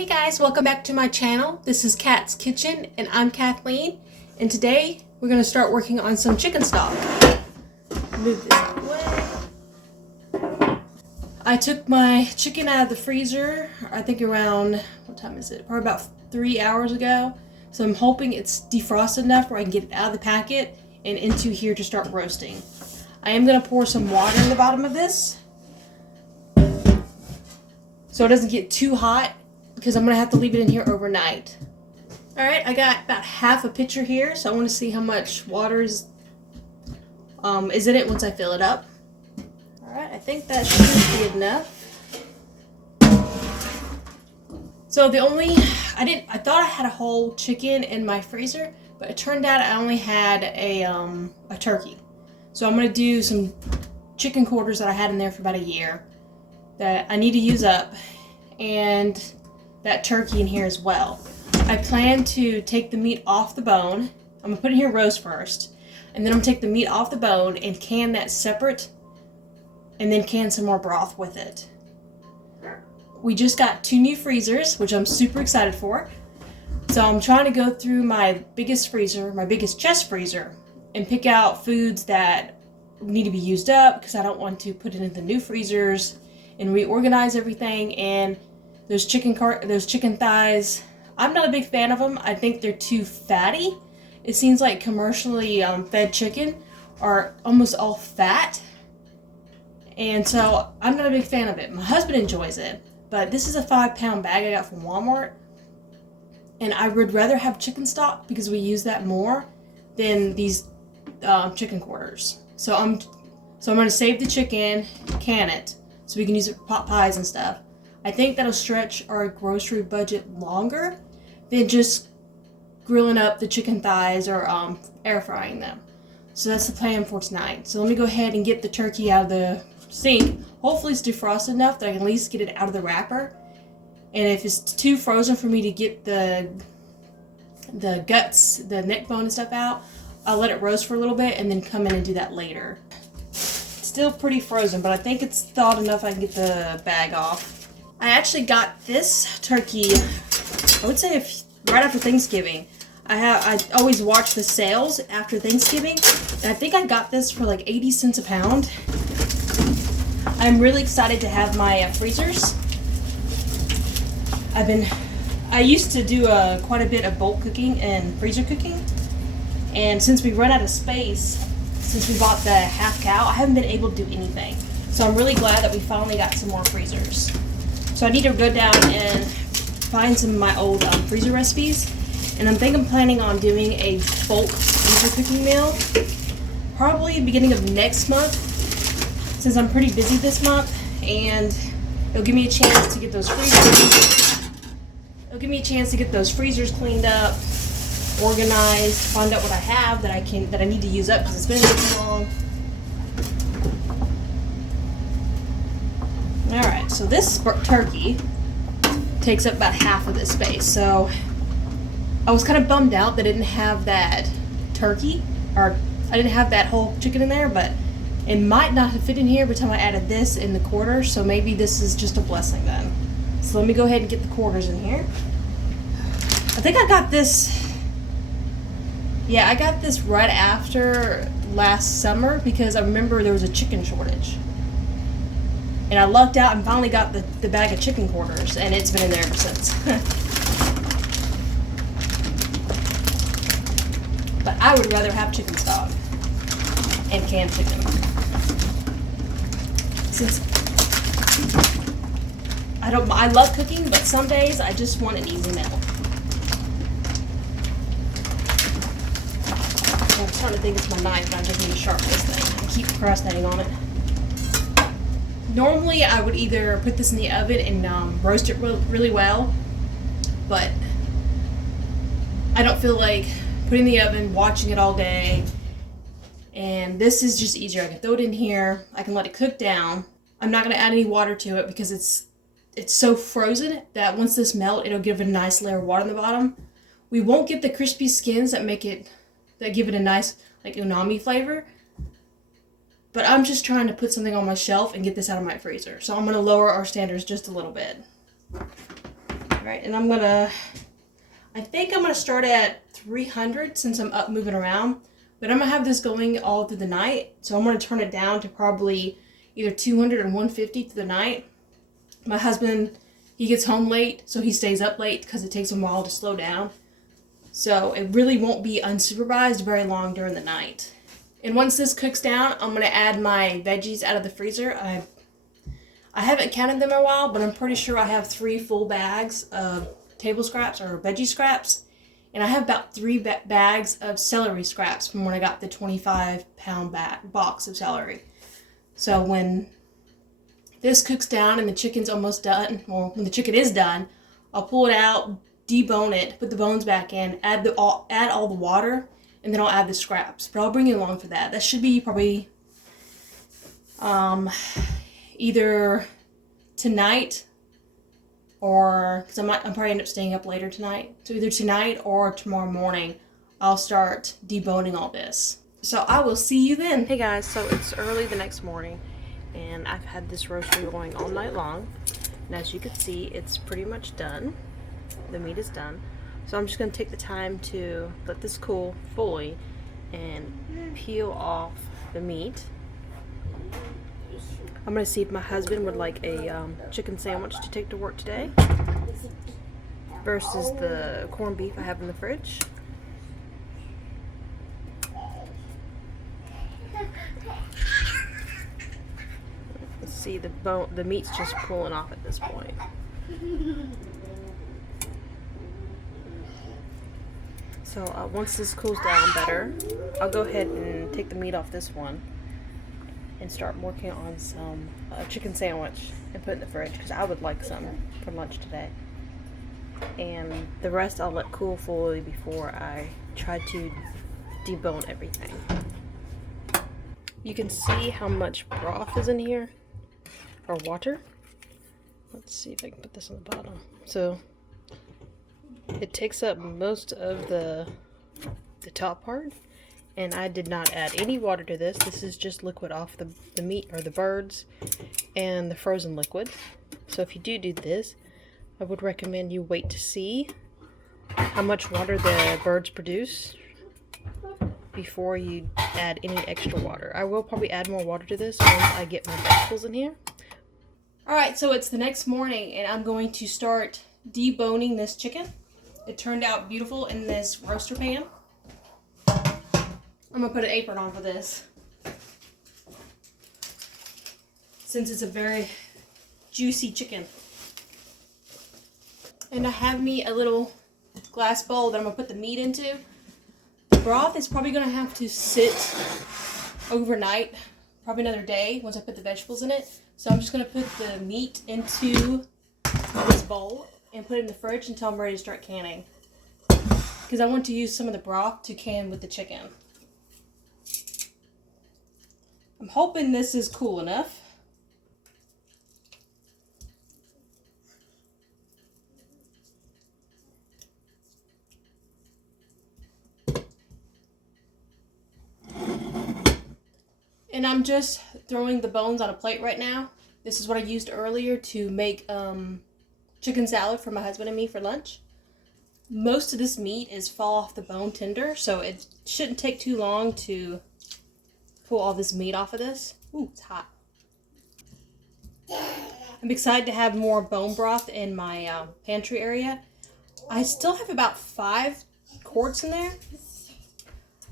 Hey guys, welcome back to my channel. This is Kat's Kitchen and I'm Kathleen, and today we're going to start working on some chicken stock. Move this out of the way. I took my chicken out of the freezer, I think around, what time is it? Probably about 3 hours ago. So I'm hoping it's defrosted enough where I can get it out of the packet and into here to start roasting. I am going to pour some water in the bottom of this so it doesn't get too hot, because I'm going to have to leave it in here overnight. Alright, I got about half a pitcher here, so I want to see how much water is in it once I fill it up. Alright, I think that should be enough. So I thought I had a whole chicken in my freezer, but it turned out I only had a turkey. So I'm going to do some chicken quarters that I had in there for about a year that I need to use up, and that turkey in here as well. I plan to take the meat off the bone. I'm going to put it in here roast first, and then I'm going to take the meat off the bone and can that separate, and then can some more broth with it. We just got 2 new freezers, which I'm super excited for. So I'm trying to go through my biggest freezer, my biggest chest freezer, and pick out foods that need to be used up, because I don't want to put it in the new freezers and reorganize everything. And those chicken thighs, I'm not a big fan of them. I think they're too fatty. It seems like commercially fed chicken are almost all fat, and so I'm not a big fan of it. My husband enjoys it, but this is a 5-pound bag I got from Walmart, and I would rather have chicken stock because we use that more than these chicken quarters. So I'm going to save the chicken, can it, so we can use it for pot pies and stuff. I think that'll stretch our grocery budget longer than just grilling up the chicken thighs or air frying them. So that's the plan for tonight. So let me go ahead and get the turkey out of the sink. Hopefully it's defrosted enough that I can at least get it out of the wrapper. And if it's too frozen for me to get the guts, the neck bone and stuff out, I'll let it roast for a little bit and then come in and do that later. It's still pretty frozen, but I think it's thawed enough I can get the bag off. I actually got this turkey, I would say right after Thanksgiving. I always watch the sales after Thanksgiving, and I think I got this for like 80 cents a pound. I'm really excited to have my freezers. I used to do quite a bit of bulk cooking and freezer cooking, and since we run out of space, since we bought the half cow, I haven't been able to do anything. So I'm really glad that we finally got some more freezers. So I need to go down and find some of my old freezer recipes, and I'm planning on doing a bulk freezer cooking meal probably beginning of next month, since I'm pretty busy this month, and it'll give me a chance to get those freezers. It'll give me a chance to get those freezers cleaned up, organized, find out what I have that I need to use up because it's been a bit too long. Alright, so this turkey takes up about half of this space, so I was kind of bummed out that I didn't have that turkey, or I didn't have that whole chicken in there, but it might not have fit in here by the time I added this in the quarter, so maybe this is just a blessing then. So let me go ahead and get the quarters in here. I think I got this, yeah, I got this right after last summer because I remember there was a chicken shortage. And I lucked out and finally got the bag of chicken quarters, and it's been in there ever since. But I would rather have chicken stock and canned chicken. Since I love cooking, but some days I just want an easy meal. I'm trying to think it's my knife, but I just need to sharpen this thing. I keep procrastinating on it. Normally, I would either put this in the oven and roast it really well, but I don't feel like putting it in the oven, watching it all day, and this is just easier. I can throw it in here, I can let it cook down. I'm not going to add any water to it because it's so frozen that once this melts, it'll give it a nice layer of water on the bottom. We won't get the crispy skins that give it a nice like umami flavor. But I'm just trying to put something on my shelf and get this out of my freezer. So I'm going to lower our standards just a little bit. Alright, and I think I'm gonna start at 300 since I'm up moving around. But I'm gonna have this going all through the night. So I'm gonna turn it down to probably either 200 or 150 through the night. My husband, he gets home late, so he stays up late because it takes him a while to slow down. So it really won't be unsupervised very long during the night. And once this cooks down, I'm gonna add my veggies out of the freezer. I haven't counted them in a while, but I'm pretty sure I have 3 full bags of table scraps or veggie scraps. And I have about 3 bags of celery scraps from when I got the 25-pound box of celery. So when this cooks down and the chicken's almost done, well, when the chicken is done, I'll pull it out, debone it, put the bones back in, add all the water, and then I'll add the scraps. But I'll bring you along for that. That should be probably either tonight or, because I'm probably end up staying up later tonight. So either tonight or tomorrow morning, I'll start deboning all this. So I will see you then. Hey guys, so it's early the next morning, and I've had this roaster going all night long. And as you can see, it's pretty much done. The meat is done. So I'm just going to take the time to let this cool fully and peel off the meat. I'm going to see if my husband would like a chicken sandwich to take to work today versus the corned beef I have in the fridge. Let's see, the meat's just pulling off at this point. So once this cools down better, I'll go ahead and take the meat off this one and start working on some chicken sandwich and put it in the fridge because I would like some for lunch today. And the rest I'll let cool fully before I try to debone everything. You can see how much broth is in here, or water. Let's see if I can put this on the bottom. So it takes up most of the top part, and I did not add any water to this. This is just liquid off the meat or the birds and the frozen liquid. So if you do this, I would recommend you wait to see how much water the birds produce before you add any extra water. I will probably add more water to this once I get my vegetables in here. Alright, so it's the next morning and I'm going to start deboning this chicken. It turned out beautiful in this roaster pan. I'm going to put an apron on for this, since it's a very juicy chicken. And I have me a little glass bowl that I'm going to put the meat into. The broth is probably going to have to sit overnight, probably another day once I put the vegetables in it. So I'm just going to put the meat into this bowl and put it in the fridge until I'm ready to start canning, because I want to use some of the broth to can with the chicken. I'm hoping this is cool enough. And I'm just throwing the bones on a plate right now. This is what I used earlier to make chicken salad for my husband and me for lunch. Most of this meat is fall off the bone tender, so it shouldn't take too long to pull all this meat off of this. Ooh, it's hot. I'm excited to have more bone broth in my pantry area. I still have about 5 quarts in there.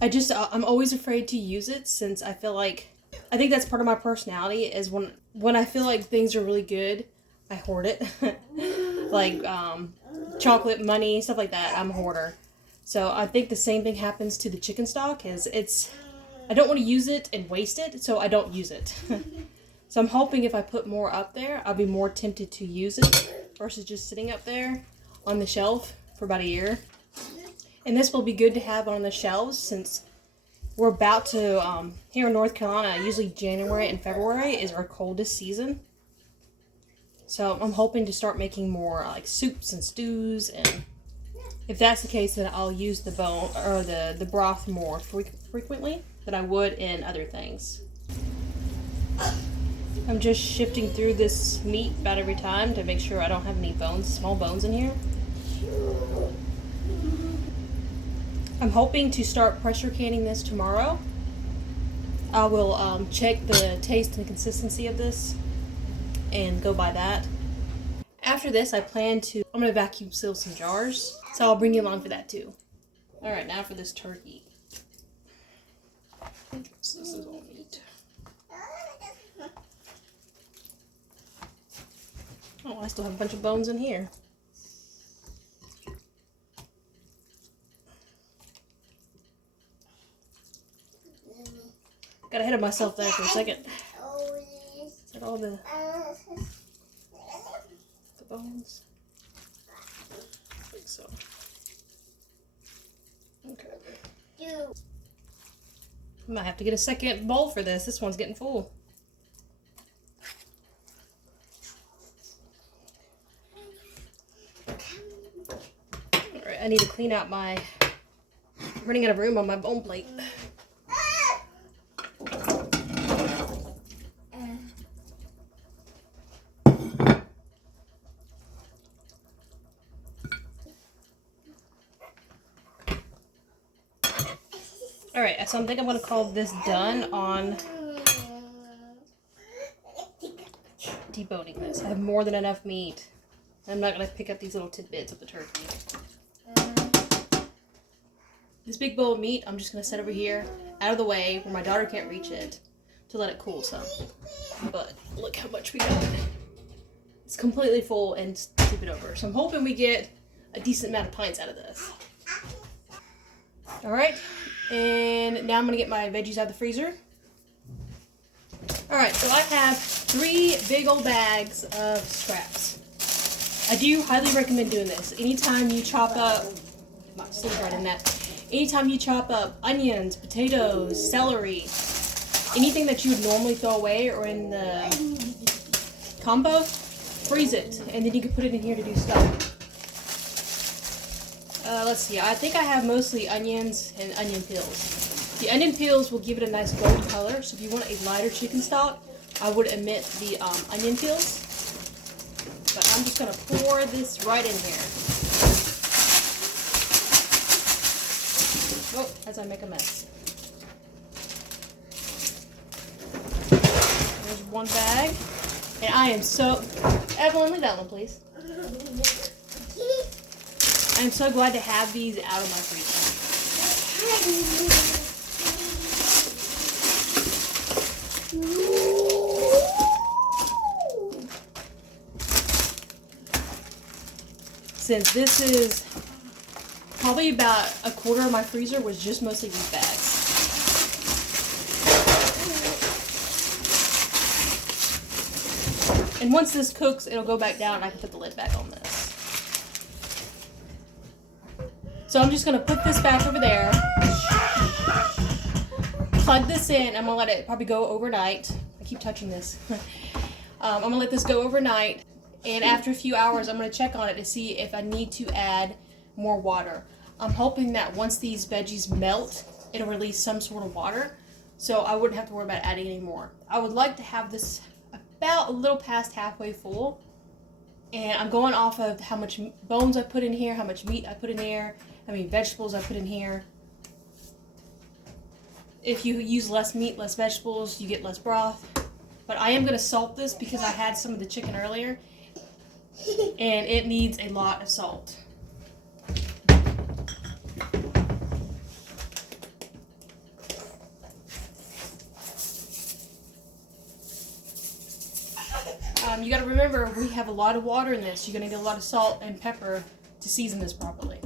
I'm always afraid to use it, since I think that's part of my personality, is when I feel like things are really good, I hoard it. Like chocolate, money, stuff like that. I'm a hoarder. So I think the same thing happens to the chicken stock. I don't want to use it and waste it, so I don't use it. So I'm hoping if I put more up there, I'll be more tempted to use it versus just sitting up there on the shelf for about a year. And this will be good to have on the shelves, since we're about to, here in North Carolina, usually January and February is our coldest season. So I'm hoping to start making more like soups and stews, and if that's the case, then I'll use the bone or the broth more frequently than I would in other things. I'm just shifting through this meat about every time to make sure I don't have any bones, small bones in here. I'm hoping to start pressure canning this tomorrow. I will check the taste and consistency of this and go by that. After this, I'm going to vacuum seal some jars, so I'll bring you along for that too. Alright, now for this turkey. So this is all meat. Oh, I still have a bunch of bones in here. Got ahead of myself there for a second. Is that all the bones? I think so. Okay. I might have to get a second bowl for this. This one's getting full. Alright, I need to clean out I'm running out of room on my bone plate. Alright, so I think I'm going to call this done on deboning this. I have more than enough meat. I'm not going to pick up these little tidbits of the turkey. This big bowl of meat, I'm just going to set over here, out of the way, where my daughter can't reach it, to let it cool some. But look how much we got. It's completely full and tip it over. So I'm hoping we get a decent amount of pints out of this. Alright, and now I'm going to get my veggies out of the freezer. Alright, so I have 3 big old bags of scraps. I do highly recommend doing this. Anytime you chop up, right in that. Anytime you chop up onions, potatoes, celery, anything that you would normally throw away or in the combo, freeze it, and then you can put it in here to do stuff. Let's see, I think I have mostly onions and onion peels. The onion peels will give it a nice gold color, so if you want a lighter chicken stock, I would omit the onion peels. But I'm just going to pour this right in here. Oh, as I make a mess. There's one bag. And I am so... Evelyn, leave that one, please. I'm so glad to have these out of my freezer. Since this is probably about a quarter of my freezer was just mostly these bags. And once this cooks, it'll go back down and I can put the lid back on this. So I'm just going to put this back over there, plug this in, I'm going to let it probably go overnight. I keep touching this. I'm going to let this go overnight, and after a few hours I'm going to check on it to see if I need to add more water. I'm hoping that once these veggies melt, it'll release some sort of water, so I wouldn't have to worry about adding any more. I would like to have this about a little past halfway full, and I'm going off of how much bones I put in here, how much meat I put in here, how many vegetables I put in here. If you use less meat, less vegetables, you get less broth. But I am going to salt this because I had some of the chicken earlier, and it needs a lot of salt. You got to remember, we have a lot of water in this. You're going to get a lot of salt and pepper to season this properly.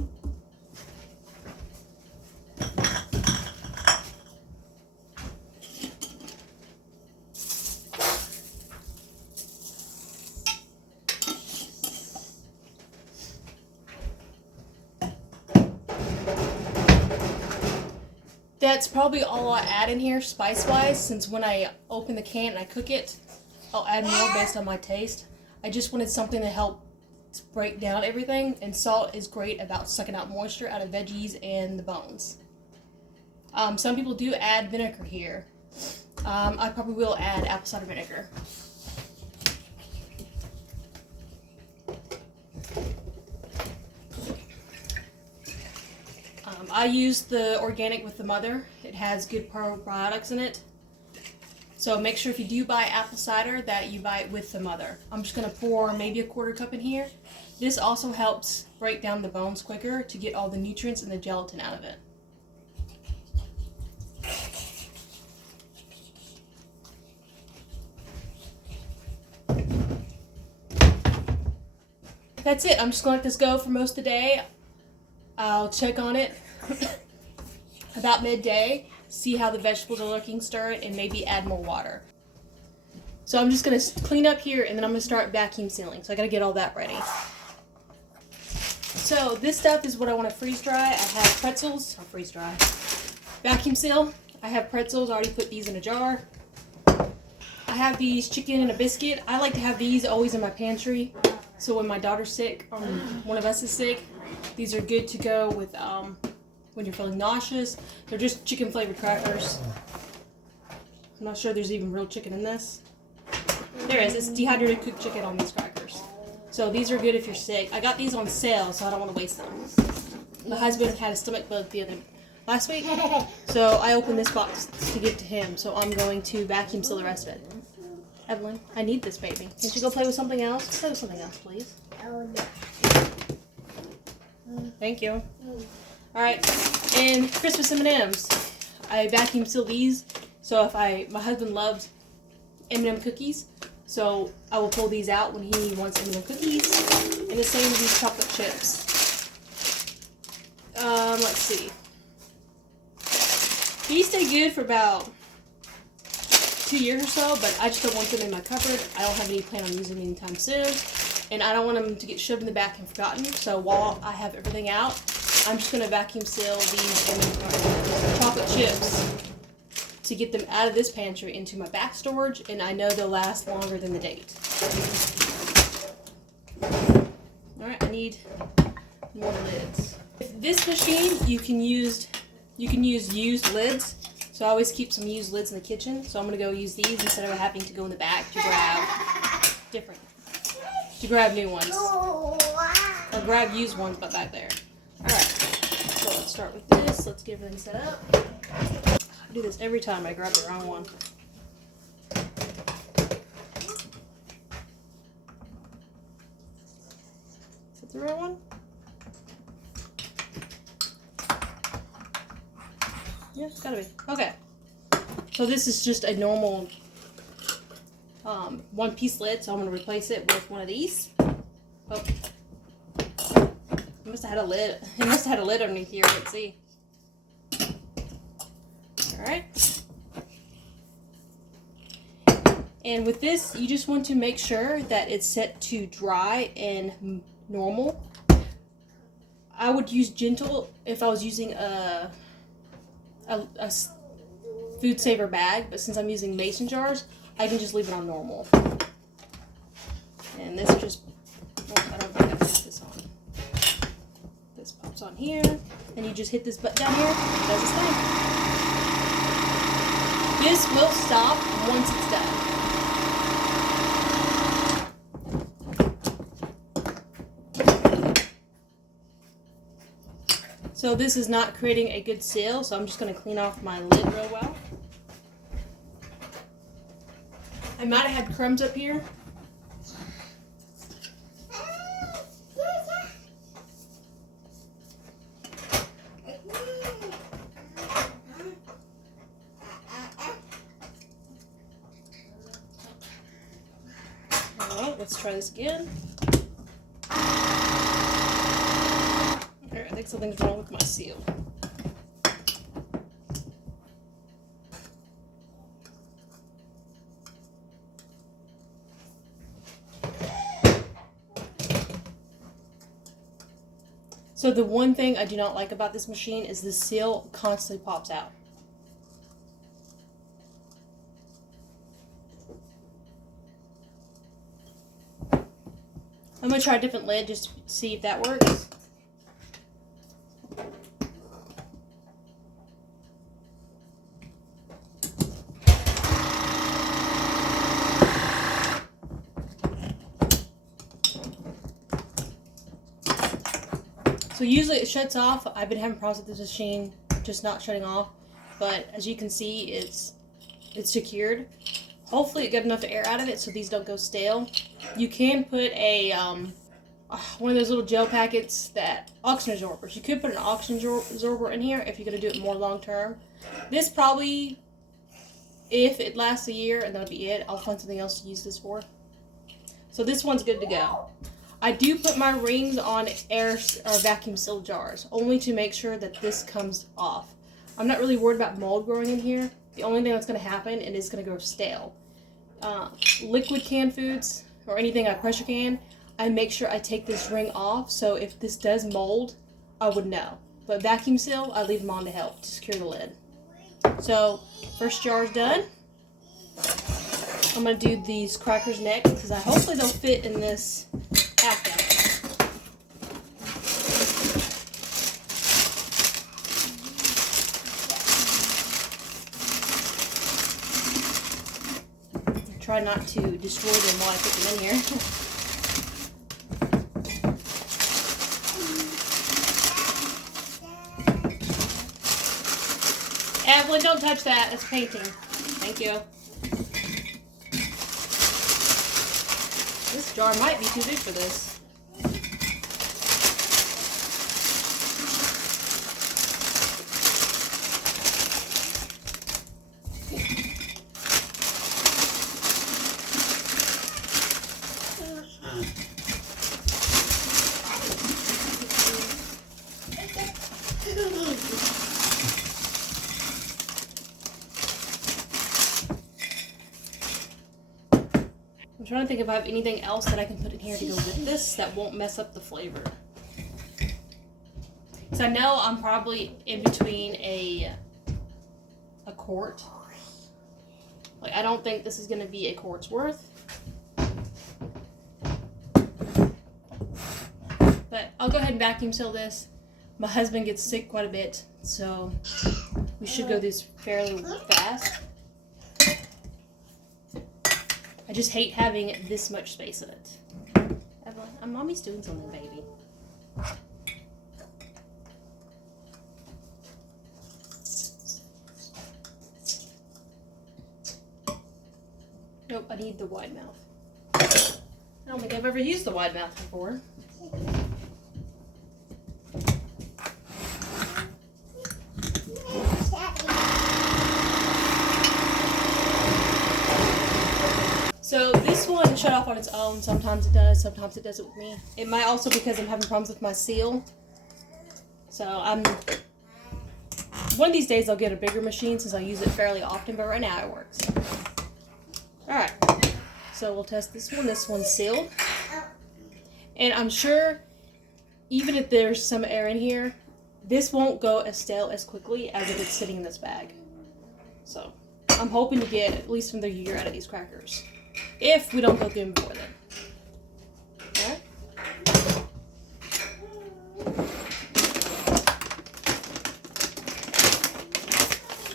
That's probably all I add in here spice-wise, since when I open the can and I cook it, I'll add more based on my taste. I just wanted something to help break down everything, and salt is great about sucking out moisture out of veggies and the bones. Some people do add vinegar here. I probably will add apple cider vinegar. I use the organic with the mother. It has good probiotics in it. So make sure if you do buy apple cider that you buy it with the mother. I'm just going to pour maybe a quarter cup in here. This also helps break down the bones quicker to get all the nutrients and the gelatin out of it. That's it. I'm just going to let this go for most of the day. I'll check on it about midday, see how the vegetables are looking, stir it, and maybe add more water. So I'm just going to clean up here, and then I'm going to start vacuum sealing. So I got to get all that ready. So this stuff is what I want to freeze dry. I have pretzels. I'll freeze dry. Vacuum seal. I have pretzels. I already put these in a jar. I have these chicken and a biscuit. I like to have these always in my pantry. So when my daughter's sick, or one of us is sick, these are good to go with when you're feeling nauseous. They're just chicken flavored crackers. I'm not sure there's even real chicken in this. There is. It's dehydrated cooked chicken on these crackers. So these are good if you're sick. I got these on sale, so I don't want to waste them. My husband had a stomach bug last week, so I opened this box to give to him. So I'm going to vacuum seal the rest of it. Evelyn, I need this baby. Can't you go play with something else? Play with something else, please. Thank you. Alright, and Christmas M&Ms. I vacuum seal these, so if my husband loves M&M cookies, so I will pull these out when he wants M&M cookies. And the same with these chocolate chips. Let's see. These stay good for about 2 years or so, but I just don't want them in my cupboard. I don't have any plan on using them anytime soon, and I don't want them to get shoved in the back and forgotten. So while I have everything out, I'm just going to vacuum seal these chocolate chips to get them out of this pantry into my back storage, and I know they'll last longer than the date. Alright, I need more lids. With this machine, you can use used lids. So I always keep some used lids in the kitchen. So I'm going to go use these instead of having to go in the back to grab new ones. Or grab used ones, but back there. Alright, so let's start with this. Let's get everything set up. I do this every time I grab the wrong one. Is that the right one? Yeah, it's gotta be. Okay. So this is just a normal one-piece lid, so I'm going to replace it with one of these. Oh. It must have had a lid. It must have had a lid underneath here. Let's see. Alright. And with this, you just want to make sure that it's set to dry and normal. I would use gentle if I was using a food saver bag, but since I'm using mason jars, I can just leave it on normal. And this just, oh, I don't think I put this on. This pops on here, and you just hit this button down here, it does its thing. This will stop once it's done. So this is not creating a good seal, so I'm just going to clean off my lid real well. I might have had crumbs up here. Alright, let's try this again. I think something's wrong with my seal. So the one thing I do not like about this machine is the seal constantly pops out. I'm going to try a different lid just to see if that works. So usually it shuts off. I've been having problems with this machine just not shutting off, but as you can see, it's secured. Hopefully it got enough air out of it so these don't go stale. You can put a one of those little gel packets, that oxygen absorbers. You could put an oxygen absorber in here if you're going to do it more long term. This probably, if it lasts a year, and that'll be it, I'll find something else to use this for. So this one's good to go. I do put my rings on air or vacuum sealed jars, only to make sure that this comes off. I'm not really worried about mold growing in here. The only thing that's going to happen, and it's going to go stale. Liquid canned foods, or anything I pressure can, I make sure I take this ring off, so if this does mold, I would know. But vacuum seal, I leave them on to help to secure the lid. So, first jar's done. I'm going to do these crackers next, because hopefully they'll fit in this half gallon. Try not to destroy them while I put them in here. Evelyn, don't touch that. That's painting. Thank you. This jar might be too big for this. I'm trying to think if I have anything else that I can put in here to go with this that won't mess up the flavor. So I know I'm probably in between a quart. Like, I don't think this is going to be a quart's worth. But I'll go ahead and vacuum seal this. My husband gets sick quite a bit, so we should go this fairly fast. I just hate having this much space in it. Evelyn, mommy's doing something, baby. Nope, I need the wide mouth. I don't think I've ever used the wide mouth before. So this one shut off on its own. Sometimes it does it with me. It might also because I'm having problems with my seal. So one of these days I'll get a bigger machine since I use it fairly often, but right now it works. Alright, so we'll test this one. This one's sealed. And I'm sure even if there's some air in here, this won't go as stale as quickly as if it's sitting in this bag. So I'm hoping to get at least another year out of these crackers. If we don't go through them before then. Alright.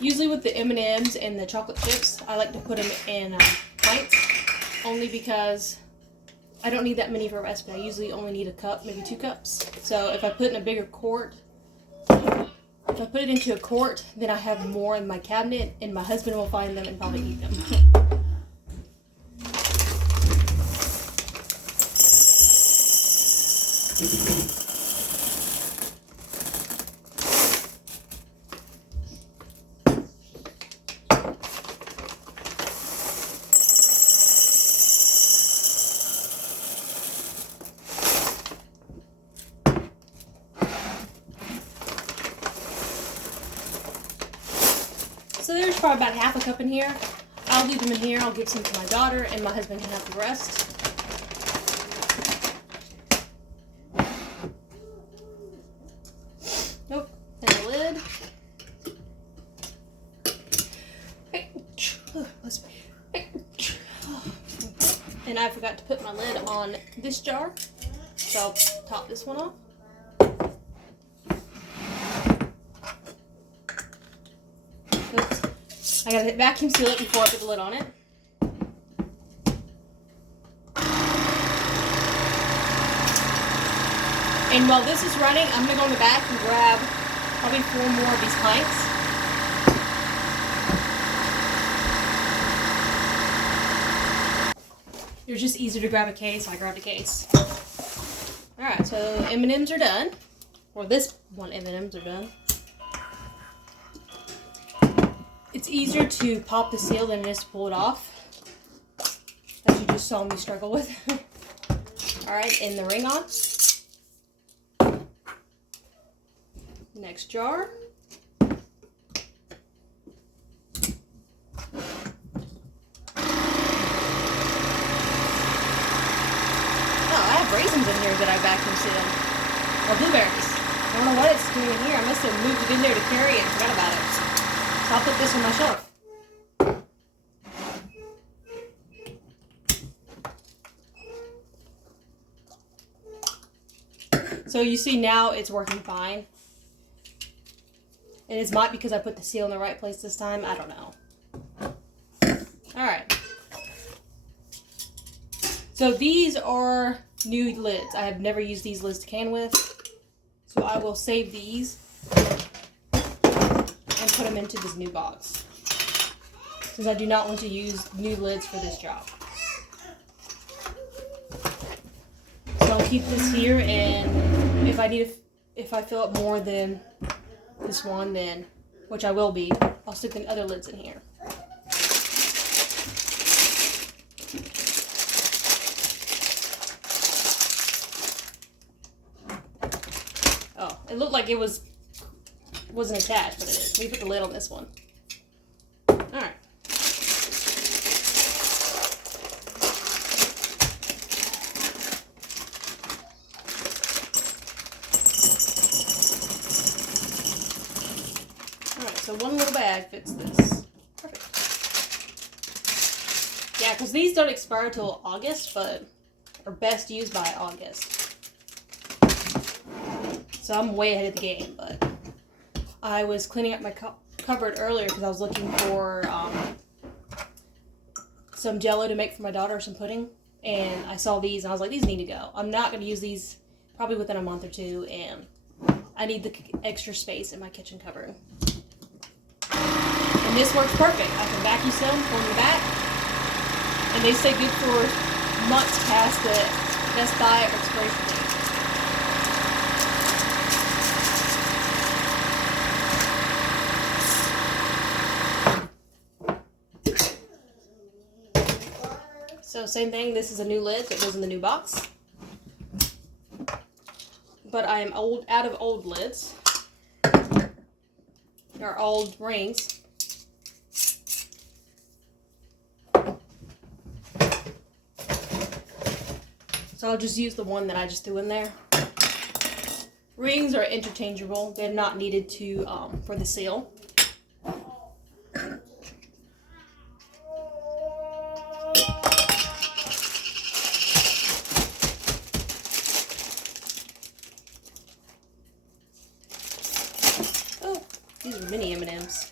Usually with the M&Ms and the chocolate chips, I like to put them in pints. Only because I don't need that many for a recipe. I usually only need a cup, maybe 2 cups. So if I put in a bigger quart, if I put it into a quart, then I have more in my cabinet, and my husband will find them and probably eat them. So there's probably about half a cup in here. I'll leave them in here. I'll give some to my daughter, and my husband can have the rest. Nope. And the lid. And I forgot to put my lid on this jar, so I'll top this one off. Oops. I gotta vacuum seal it before I put the lid on it. And while this is running, I'm going to go in the back and grab probably 4 more of these planks. It was just easier to grab a case, so I grabbed a case. Alright, so M&Ms are done. Or this one M&Ms are done. It's easier to pop the seal than it is to pull it off, as you just saw me struggle with. Alright, and the ring on. Next jar. Oh, I have raisins in here that I vacuum sealed. Or blueberries. I don't know what it's doing in here. I must have moved it in there to carry it and forgot about it. So I'll put this on my shelf. So you see now it's working fine. And it might because I put the seal in the right place this time. I don't know. Alright. So these are new lids. I have never used these lids to can with. So I will save these and put them into this new box, since I do not want to use new lids for this job. So I'll keep this here, and if I fill up more than this one, then, which I will be, I'll stick the other lids in here. Oh, it looked like it wasn't attached, but it is. Let me put the lid on this one. Alright. Alright, so one little bag fits this. Perfect. Yeah, because these don't expire until August, but are best used by August. So I'm way ahead of the game, but I was cleaning up my cupboard earlier because I was looking for some Jell-O to make for my daughter, some pudding, and I saw these and I was like, these need to go. I'm not going to use these probably within a month or two, and I need the extra space in my kitchen cupboard. And this works perfect. I can vacuum seal them from the back, and they stay good for months past the best buy or expiration date. So same thing, this is a new lid that goes in the new box. But I am out of old lids. Or old rings. So I'll just use the one that I just threw in there. Rings are interchangeable. They're not needed to for the seal. These are mini M&Ms.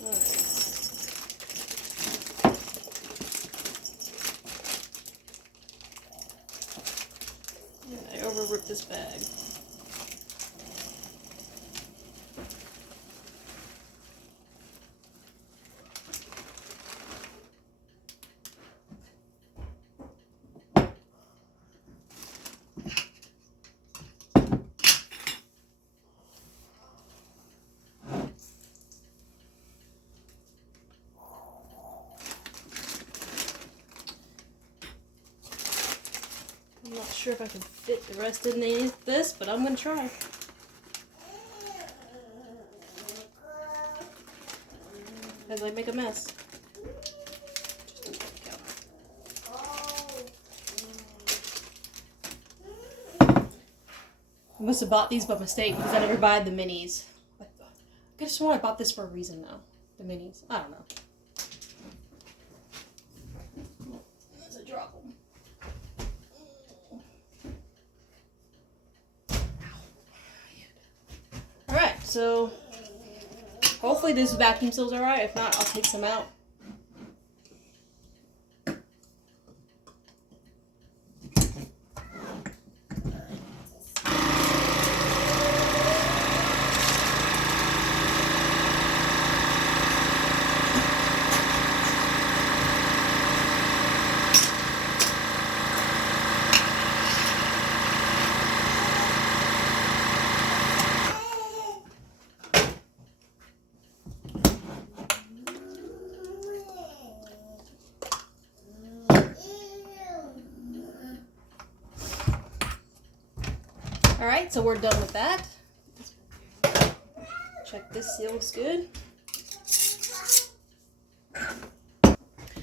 Alright. I over-ripped this bag. I'm not sure if I can fit the rest in this, but I'm going to try. As I make a mess. I must have bought these by mistake because I never buy the minis. I could have sworn I bought this for a reason though. The minis. I don't know. There's a drop. Alright, so hopefully this vacuum seal's alright. If not, I'll take some out. Alright, so we're done with that. Check this seal looks good.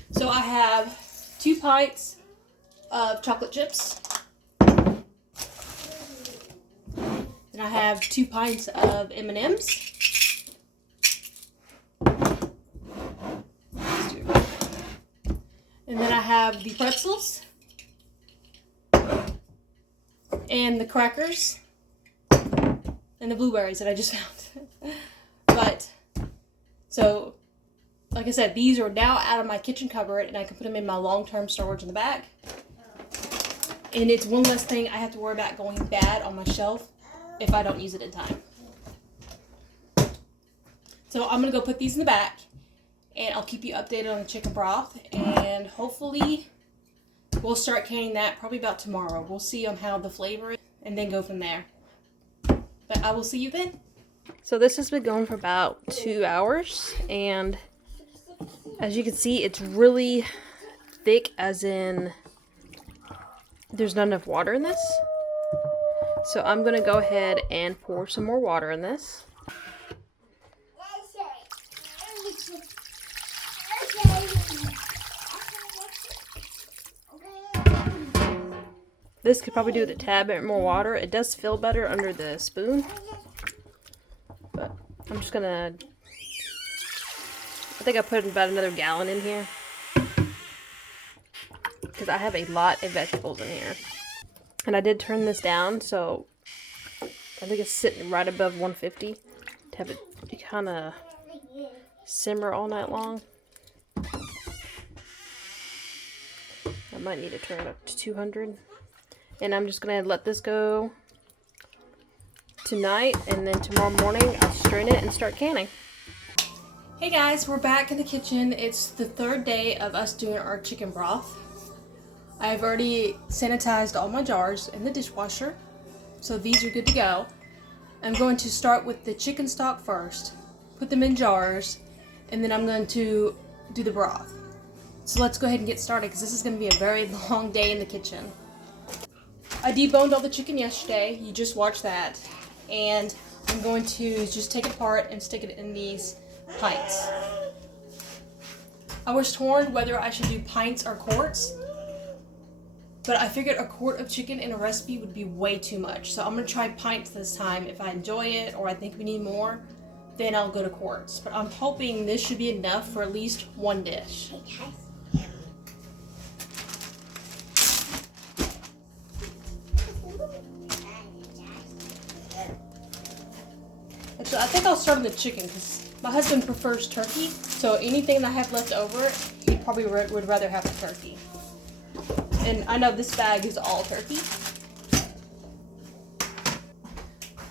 So I have 2 pints of chocolate chips. And I have 2 pints of M&Ms. And then I have the pretzels. And the crackers. And the blueberries that I just found. But, so, like I said, these are now out of my kitchen cupboard, and I can put them in my long-term storage in the back. And it's one less thing I have to worry about going bad on my shelf if I don't use it in time. So I'm going to go put these in the back, and I'll keep you updated on the chicken broth, and hopefully we'll start canning that probably about tomorrow. We'll see on how the flavor is, and then go from there. But I will see you then. So this has been going for about 2 hours, and as you can see, it's really thick, as in there's not enough water in this. So I'm going to go ahead and pour some more water in this. This could probably do with a tad bit more water. It does feel better under the spoon. But I'm just going to... I think I put about another gallon in here. Because I have a lot of vegetables in here. And I did turn this down, so I think it's sitting right above 150 to have it kind of simmer all night long. I might need to turn it up to 200. And I'm just going to let this go tonight, and then tomorrow morning I'll strain it and start canning. Hey guys, we're back in the kitchen. It's the 3rd day of us doing our chicken broth. I've already sanitized all my jars in the dishwasher, so these are good to go. I'm going to start with the chicken stock first, put them in jars, and then I'm going to do the broth. So let's go ahead and get started, because this is going to be a very long day in the kitchen. I deboned all the chicken yesterday. You just watched that. And I'm going to just take it apart and stick it in these pints. I was torn whether I should do pints or quarts, but I figured a quart of chicken in a recipe would be way too much. So I'm going to try pints this time. If I enjoy it or I think we need more, then I'll go to quarts. But I'm hoping this should be enough for at least one dish. Actually, I think I'll start on the chicken because my husband prefers turkey. So anything that I have left over, he probably would rather have the turkey. And I know this bag is all turkey.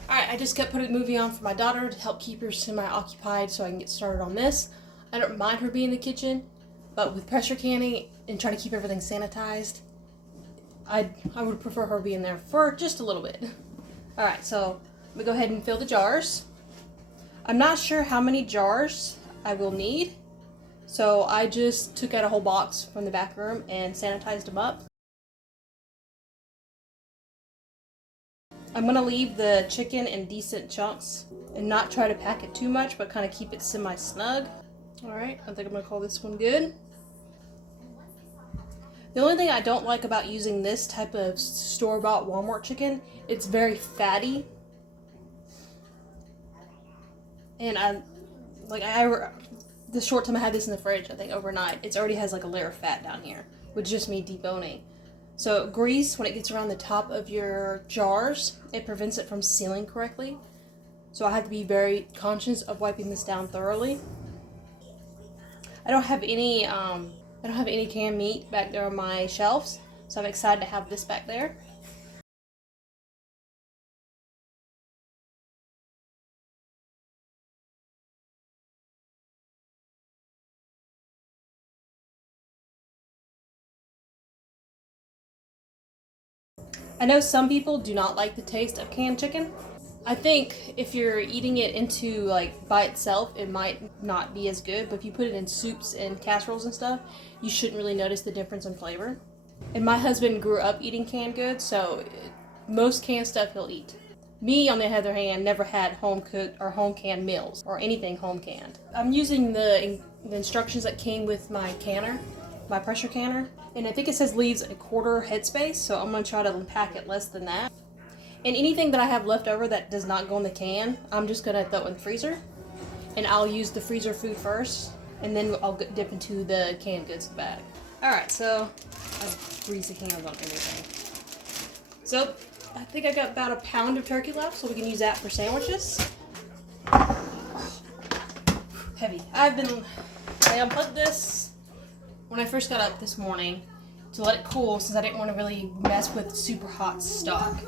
Alright, I just kept putting a movie on for my daughter to help keep her semi-occupied so I can get started on this. I don't mind her being in the kitchen, but with pressure canning and trying to keep everything sanitized, I would prefer her being there for just a little bit. Alright, so I'm going to go ahead and fill the jars. I'm not sure how many jars I will need, so I just took out a whole box from the back room and sanitized them up. I'm going to leave the chicken in decent chunks and not try to pack it too much, but kind of keep it semi-snug. Alright, I think I'm going to call this one good. The only thing I don't like about using this type of store-bought Walmart chicken, it's very fatty. And the short time I had this in the fridge, I think overnight, it already has like a layer of fat down here, with just me deboning. So grease, when it gets around the top of your jars, it prevents it from sealing correctly. So I have to be very conscious of wiping this down thoroughly. I don't have any canned meat back there on my shelves, so I'm excited to have this back there. I know some people do not like the taste of canned chicken. I think if you're eating it into like by itself, it might not be as good, but if you put it in soups and casseroles and stuff, you shouldn't really notice the difference in flavor. And my husband grew up eating canned goods, so most canned stuff he'll eat. Me, on the other hand, never had home cooked or home canned meals or anything home canned. I'm using the instructions that came with my canner, my pressure canner, and I think it says leaves a quarter headspace, so I'm going to try to pack it less than that. And anything that I have left over that does not go in the can, I'm just going to throw it in the freezer, and I'll use the freezer food first, and then I'll dip into the canned goods bag. Alright, so I've greased the hands on everything. So I think I got about a pound of turkey left, so we can use that for sandwiches. Heavy. I unplugged this when I first got up this morning to let it cool, since I didn't want to really mess with super hot stock.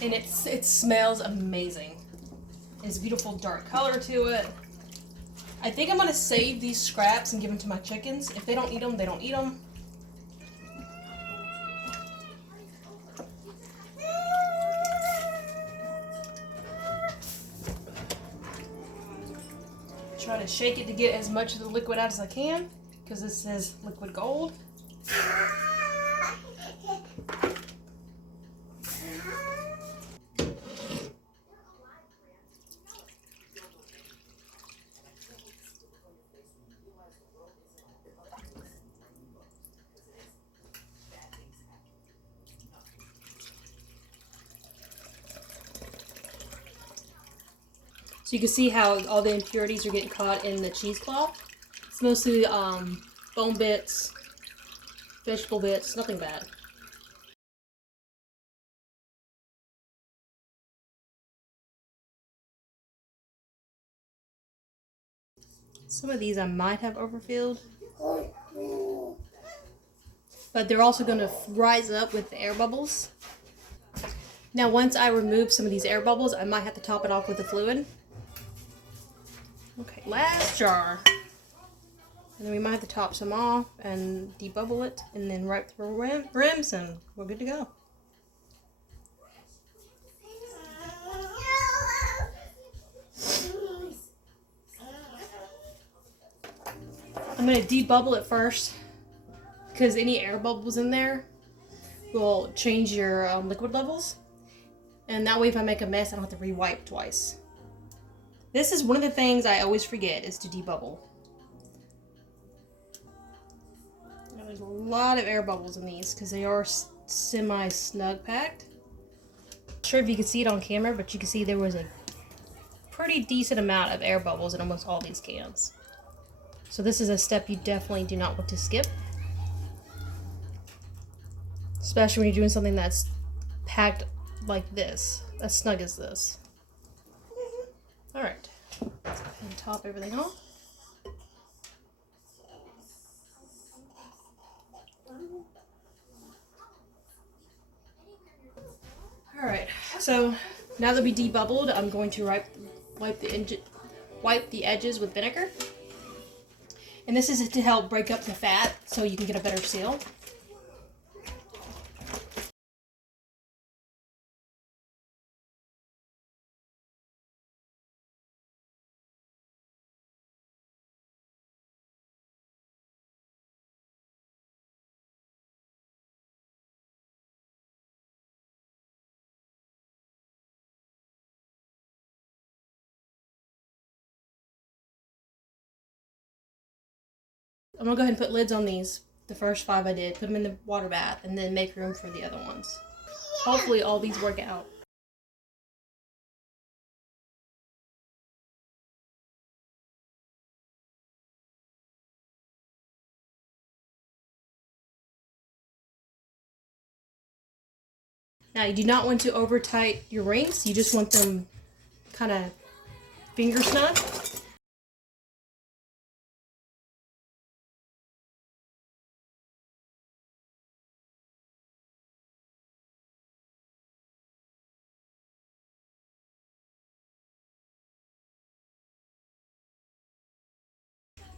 And it smells amazing. It's a beautiful dark color to it. I think I'm going to save these scraps and give them to my chickens. If they don't eat them, they don't eat them. Try to shake it to get as much of the liquid out as I can, because this is liquid gold. So you can see how all the impurities are getting caught in the cheesecloth. It's mostly bone bits, vegetable bits, nothing bad. Some of these I might have overfilled, but they're also going to rise up with the air bubbles. Now once I remove some of these air bubbles, I might have to top it off with the fluid. Okay, last jar. And then we might have to top some off and debubble it, and then wipe the rims, and we're good to go. I'm going to debubble it first, because any air bubbles in there will change your liquid levels. And that way if I make a mess, I don't have to re-wipe twice. This is one of the things I always forget, is to debubble. Now, there's a lot of air bubbles in these because they are semi-snug packed. Not sure if you can see it on camera, but you can see there was a pretty decent amount of air bubbles in almost all these cans. So this is a step you definitely do not want to skip. Especially when you're doing something that's packed like this, as snug as this. Alright, let's go ahead and top everything off. Alright, so now that we debubbled, I'm going to wipe the edges with vinegar. And this is to help break up the fat so you can get a better seal. I'm going to go ahead and put lids on these. The first 5 I did. Put them in the water bath and then make room for the other ones. Hopefully all these work out. Now you do not want to over tight your rings. You just want them kind of finger snug.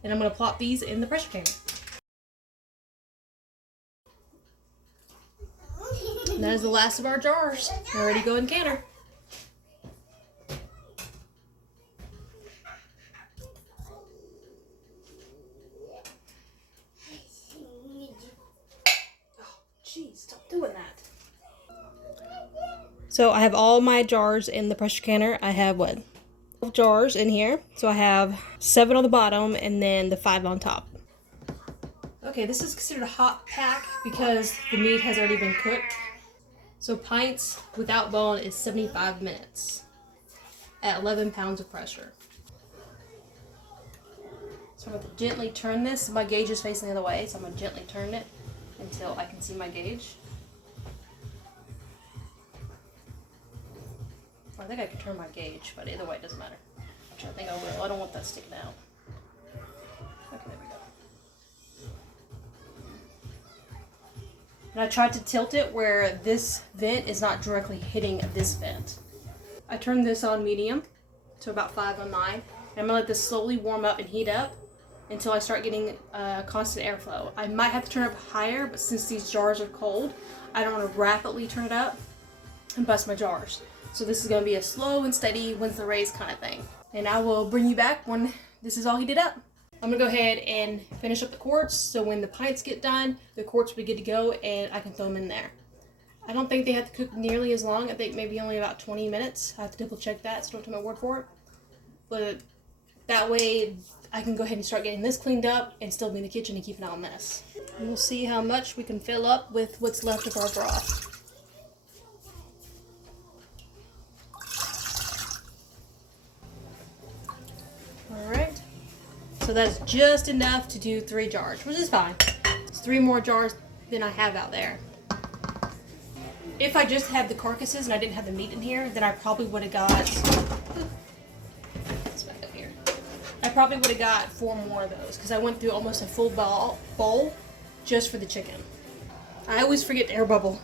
And I'm going to plop these in the pressure canner. And that is the last of our jars. We're ready to go in the canner. Oh, doing that. So I have all my jars in the pressure canner. I have what? 12 jars in here. So I have 7 on the bottom and then the 5 on top. Okay, this is considered a hot pack because the meat has already been cooked. So pints without bone is 75 minutes at 11 pounds of pressure. So I'm going to gently turn this. My gauge is facing the other way, so I'm going to gently turn it until I can see my gauge. I think I can turn my gauge, but either way it doesn't matter. Which I think I will. I don't want that sticking out. Okay, there we go. And I tried to tilt it where this vent is not directly hitting this vent. I turned this on medium to about 5 on mine. And I'm going to let this slowly warm up and heat up until I start getting constant airflow. I might have to turn it up higher, but since these jars are cold, I don't want to rapidly turn it up and bust my jars. So this is going to be a slow and steady, wins the race kind of thing. And I will bring you back when this is all heated up. I'm going to go ahead and finish up the quarts, so when the pints get done, the quarts will be good to go and I can throw them in there. I don't think they have to cook nearly as long. I think maybe only about 20 minutes. I have to double check that, so don't take my word for it. But that way I can go ahead and start getting this cleaned up and still be in the kitchen and keep it out of mess. And we'll see how much we can fill up with what's left of our broth. Alright, so that's just enough to do 3 jars, which is fine. It's 3 more jars than I have out there. If I just had the carcasses and I didn't have the meat in here, then I probably would have got, let's back up here. I probably would have got 4 more of those because I went through almost a full bowl just for the chicken. I always forget to air bubble.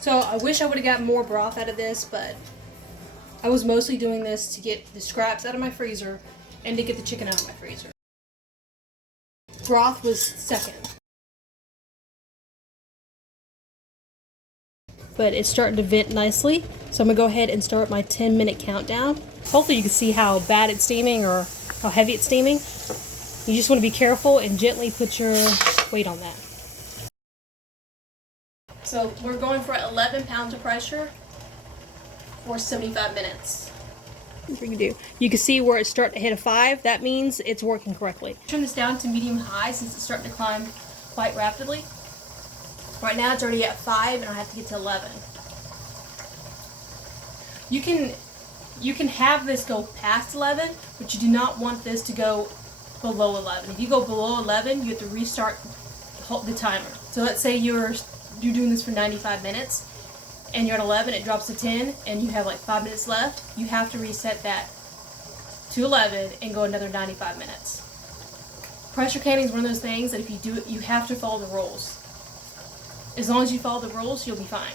So I wish I would have gotten more broth out of this, but I was mostly doing this to get the scraps out of my freezer and to get the chicken out of my freezer. Broth was second. But it's starting to vent nicely, so I'm going to go ahead and start my 10-minute countdown. Hopefully you can see how bad it's steaming or how heavy it's steaming. You just want to be careful and gently put your weight on that. So we're going for 11 pounds of pressure for 75 minutes. What we can do. You can see where it's starting to hit a 5. That means it's working correctly. Turn this down to medium high since it's starting to climb quite rapidly. Right now it's already at 5 and I have to get to 11. You can have this go past 11, but you do not want this to go below 11. If you go below 11, you have to restart the timer. So let's say you're doing this for 95 minutes and you're at 11, it drops to 10 and you have like 5 minutes left. You have to reset that to 11 and go another 95 minutes. Pressure canning is one of those things that if you do it, you have to follow the rules. As long as you follow the rules, you'll be fine.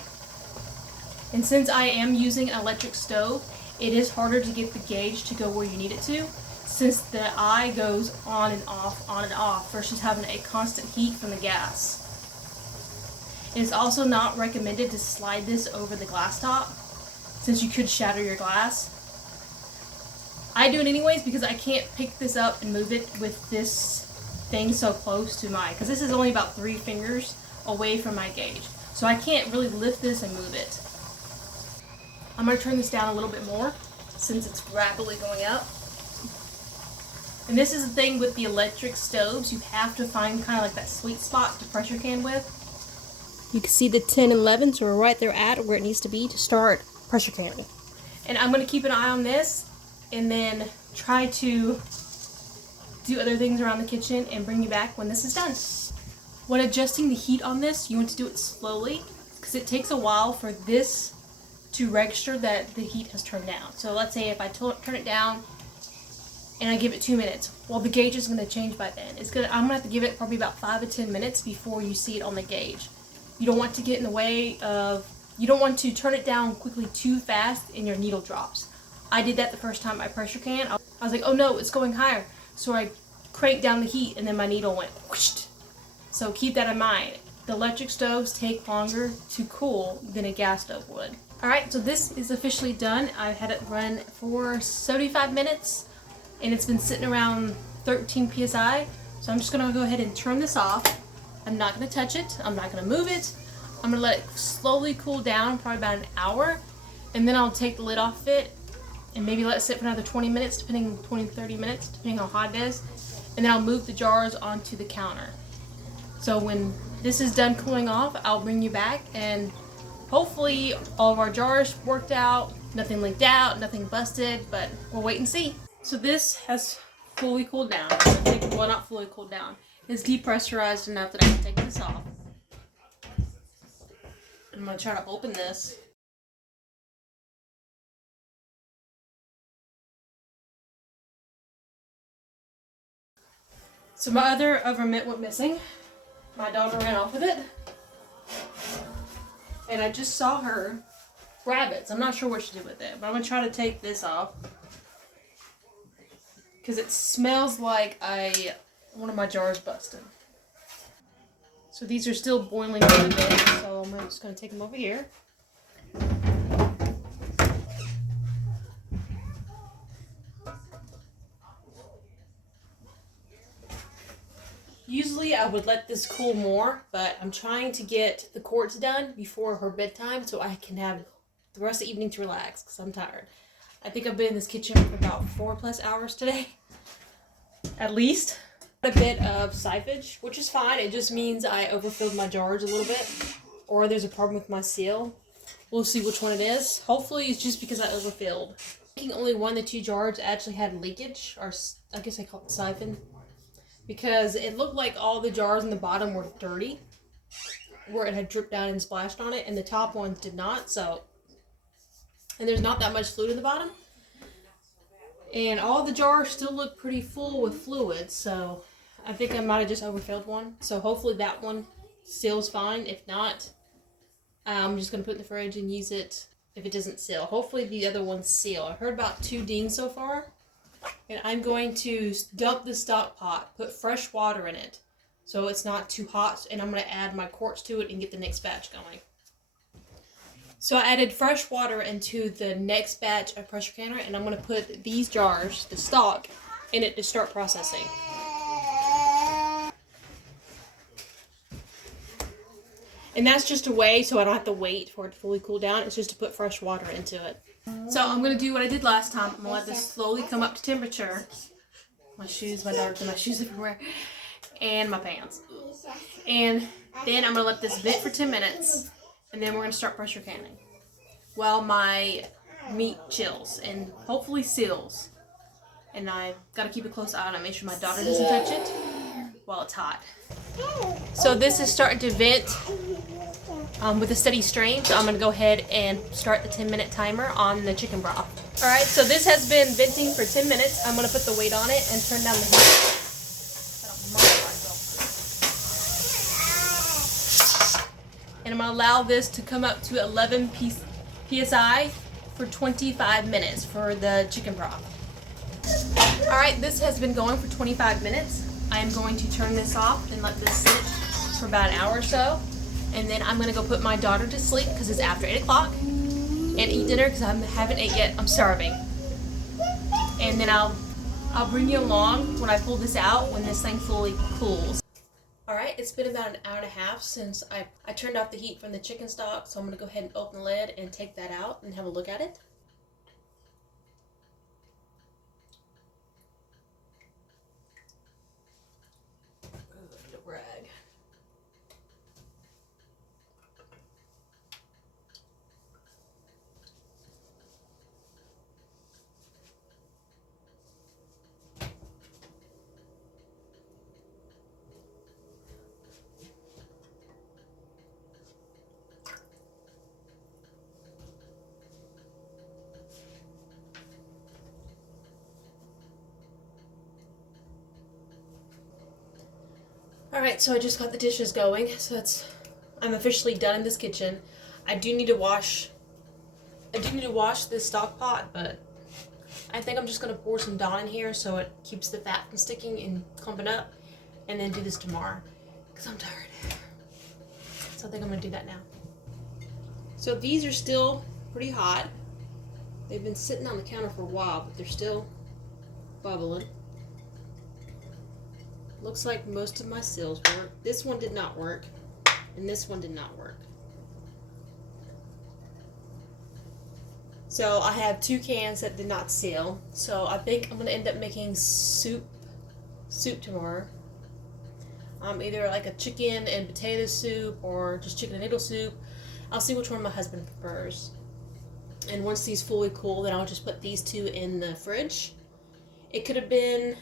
And since I am using an electric stove, it is harder to get the gauge to go where you need it to, since the eye goes on and off versus having a constant heat from the gas. It is also not recommended to slide this over the glass top, since you could shatter your glass. I do it anyways because I can't pick this up and move it with this thing so close to mine, because this is only about 3 fingers away from my gauge. So I can't really lift this and move it. I'm going to turn this down a little bit more since it's rapidly going up. And this is the thing with the electric stoves, you have to find kind of like that sweet spot to pressure can with. You can see the 10 and 11, so we're right there at where it needs to be to start pressure canning. And I'm going to keep an eye on this and then try to do other things around the kitchen and bring you back when this is done. When adjusting the heat on this, you want to do it slowly because it takes a while for this to register that the heat has turned down. So let's say if I turn it down and I give it 2 minutes, well, the gauge is going to change by then. I'm going to have to give it probably about 5 to 10 minutes before you see it on the gauge. You don't want to get in the way of, you don't want to turn it down quickly too fast and your needle drops. I did that the first time I pressure can. I was like, oh no, it's going higher. So I cranked down the heat and then my needle went whoosh. So keep that in mind. The electric stoves take longer to cool than a gas stove would. Alright, so this is officially done. I've had it run for 75 minutes and it's been sitting around 13 psi. So I'm just going to go ahead and turn this off. I'm not going to touch it. I'm not going to move it. I'm going to let it slowly cool down, probably about an hour. And then I'll take the lid off it and maybe let it sit for another 20 minutes, 30 minutes, depending how hot it is. And then I'll move the jars onto the counter. So when this is done cooling off, I'll bring you back and hopefully all of our jars worked out, nothing leaked out, nothing busted, but we'll wait and see. So this has fully cooled down. Well, not fully cooled down. It's depressurized enough that I can take this off. I'm going to try to open this. So my other oven mitt went missing. My daughter ran off with it. And I just saw her grab it. So I'm not sure what she did with it. But I'm going to try to take this off. Because it smells like one of my jars busted. So these are still boiling a little bit. So I'm just going to take them over here. Usually I would let this cool more, but I'm trying to get the quartz done before her bedtime so I can have the rest of the evening to relax because I'm tired. I think I've been in this kitchen for about 4+ hours today, at least. A bit of siphage, which is fine. It just means I overfilled my jars a little bit, or there's a problem with my seal. We'll see which one it is. Hopefully it's just because I overfilled. I think only one of the 2 jars actually had leakage, or I guess I call it siphon. Because it looked like all the jars in the bottom were dirty, where it had dripped down and splashed on it, and the top ones did not. So, and there's not that much fluid in the bottom, and all the jars still look pretty full with fluid. So, I think I might have just overfilled one. So hopefully that one seals fine. If not, I'm just gonna put it in the fridge and use it if it doesn't seal. Hopefully the other ones seal. I've heard about 2 dings so far. And I'm going to dump the stock pot, put fresh water in it so it's not too hot, and I'm going to add my quartz to it and get the next batch going. So I added fresh water into the next batch of pressure canner, and I'm going to put these jars, the stock, in it to start processing. And that's just a way so I don't have to wait for it to fully cool down. It's just to put fresh water into it. So I'm going to do what I did last time. I'm going to let this slowly come up to temperature. My shoes, my daughter put my shoes everywhere. And my pants. And then I'm going to let this vent for 10 minutes. And then we're going to start pressure canning. While my meat chills and hopefully seals. And I've got to keep a close eye on it. Make sure my daughter doesn't touch it while it's hot. So this is starting to vent with a steady stream. So I'm going to go ahead and start the 10-minute timer on the chicken broth. Alright, so this has been venting for 10 minutes. I'm going to put the weight on it and turn down the heat. And I'm going to allow this to come up to 11 psi for 25 minutes for the chicken broth. Alright, this has been going for 25 minutes. I am going to turn this off and let this sit for about an hour or so. And then I'm going to go put my daughter to sleep because it's after 8 o'clock. And eat dinner because I haven't ate yet. I'm starving. And then I'll bring you along when I pull this out when this thing fully cools. Alright, it's been about an hour and a half since I turned off the heat from the chicken stock. So I'm going to go ahead and open the lid and take that out and have a look at it. Rag. Alright, so I just got the dishes going, so I'm officially done in this kitchen. I do need to wash this stock pot, but I think I'm just going to pour some Dawn in here so it keeps the fat from sticking and clumping up, and then do this tomorrow, because I'm tired. So I think I'm going to do that now. So these are still pretty hot. They've been sitting on the counter for a while, but they're still bubbling. Looks like most of my seals work. This one did not work, and this one did not work. So I have 2 cans that did not seal. So I think I'm gonna end up making soup tomorrow. Either like a chicken and potato soup or just chicken and noodle soup. I'll see which one my husband prefers. And once these fully cool, then I'll just put these 2 in the fridge. It could have been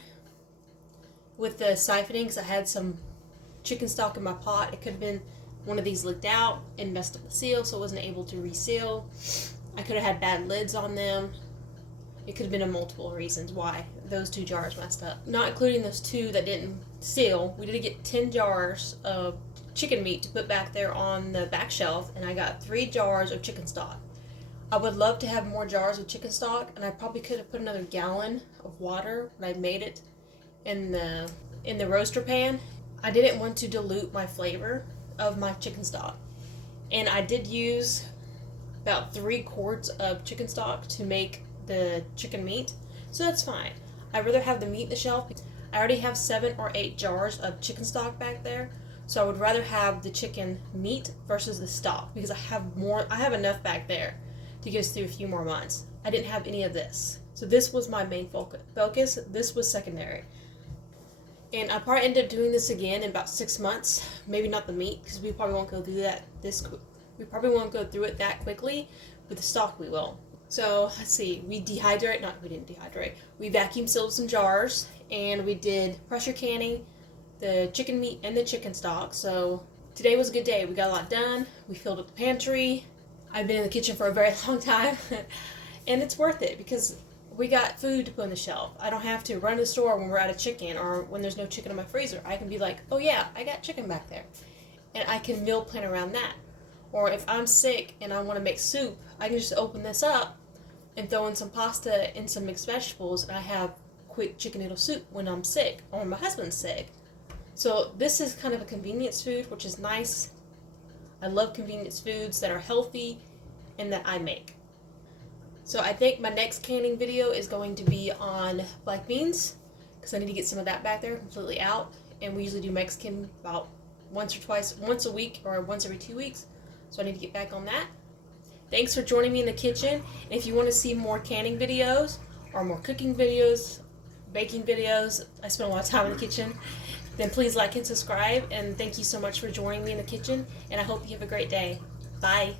with the siphoning, because I had some chicken stock in my pot. It could have been one of these leaked out and messed up the seal, so I wasn't able to reseal. I could have had bad lids on them. It could have been a multiple reasons why those 2 jars messed up. Not including those 2 that didn't seal. We did get 10 jars of chicken meat to put back there on the back shelf, and I got 3 jars of chicken stock. I would love to have more jars of chicken stock, and I probably could have put another gallon of water when I made it in the roaster pan. I didn't want to dilute my flavor of my chicken stock, and I did use about 3 quarts of chicken stock to make the chicken meat, so that's fine. I'd rather have the meat on the shelf. I already have 7 or 8 jars of chicken stock back there, so I would rather have the chicken meat versus the stock, because I have enough back there to get us through a few more months. I didn't have any of this, so this was my main focus. This was secondary. And I probably ended up doing this again in about 6 months. Maybe not the meat, because we probably won't go through that we probably won't go through it that quickly. With the stock, we will. So let's see. We didn't dehydrate. We vacuum sealed some jars, and we did pressure canning the chicken meat and the chicken stock. So today was a good day. We got a lot done. We filled up the pantry. I've been in the kitchen for a very long time, and it's worth it because we got food to put on the shelf. I don't have to run to the store when we're out of chicken or when there's no chicken in my freezer. I can be like, oh yeah, I got chicken back there, and I can meal plan around that. Or if I'm sick and I want to make soup, I can just open this up and throw in some pasta and some mixed vegetables, and I have quick chicken noodle soup when I'm sick or when my husband's sick. So this is kind of a convenience food, which is nice. I love convenience foods that are healthy and that I make. So I think my next canning video is going to be on black beans, because I need to get some of that back there completely out. And we usually do Mexican about once a week or once every 2 weeks. So I need to get back on that. Thanks for joining me in the kitchen. And if you want to see more canning videos or more cooking videos, baking videos, I spend a lot of time in the kitchen, then please like and subscribe. And thank you so much for joining me in the kitchen. And I hope you have a great day. Bye.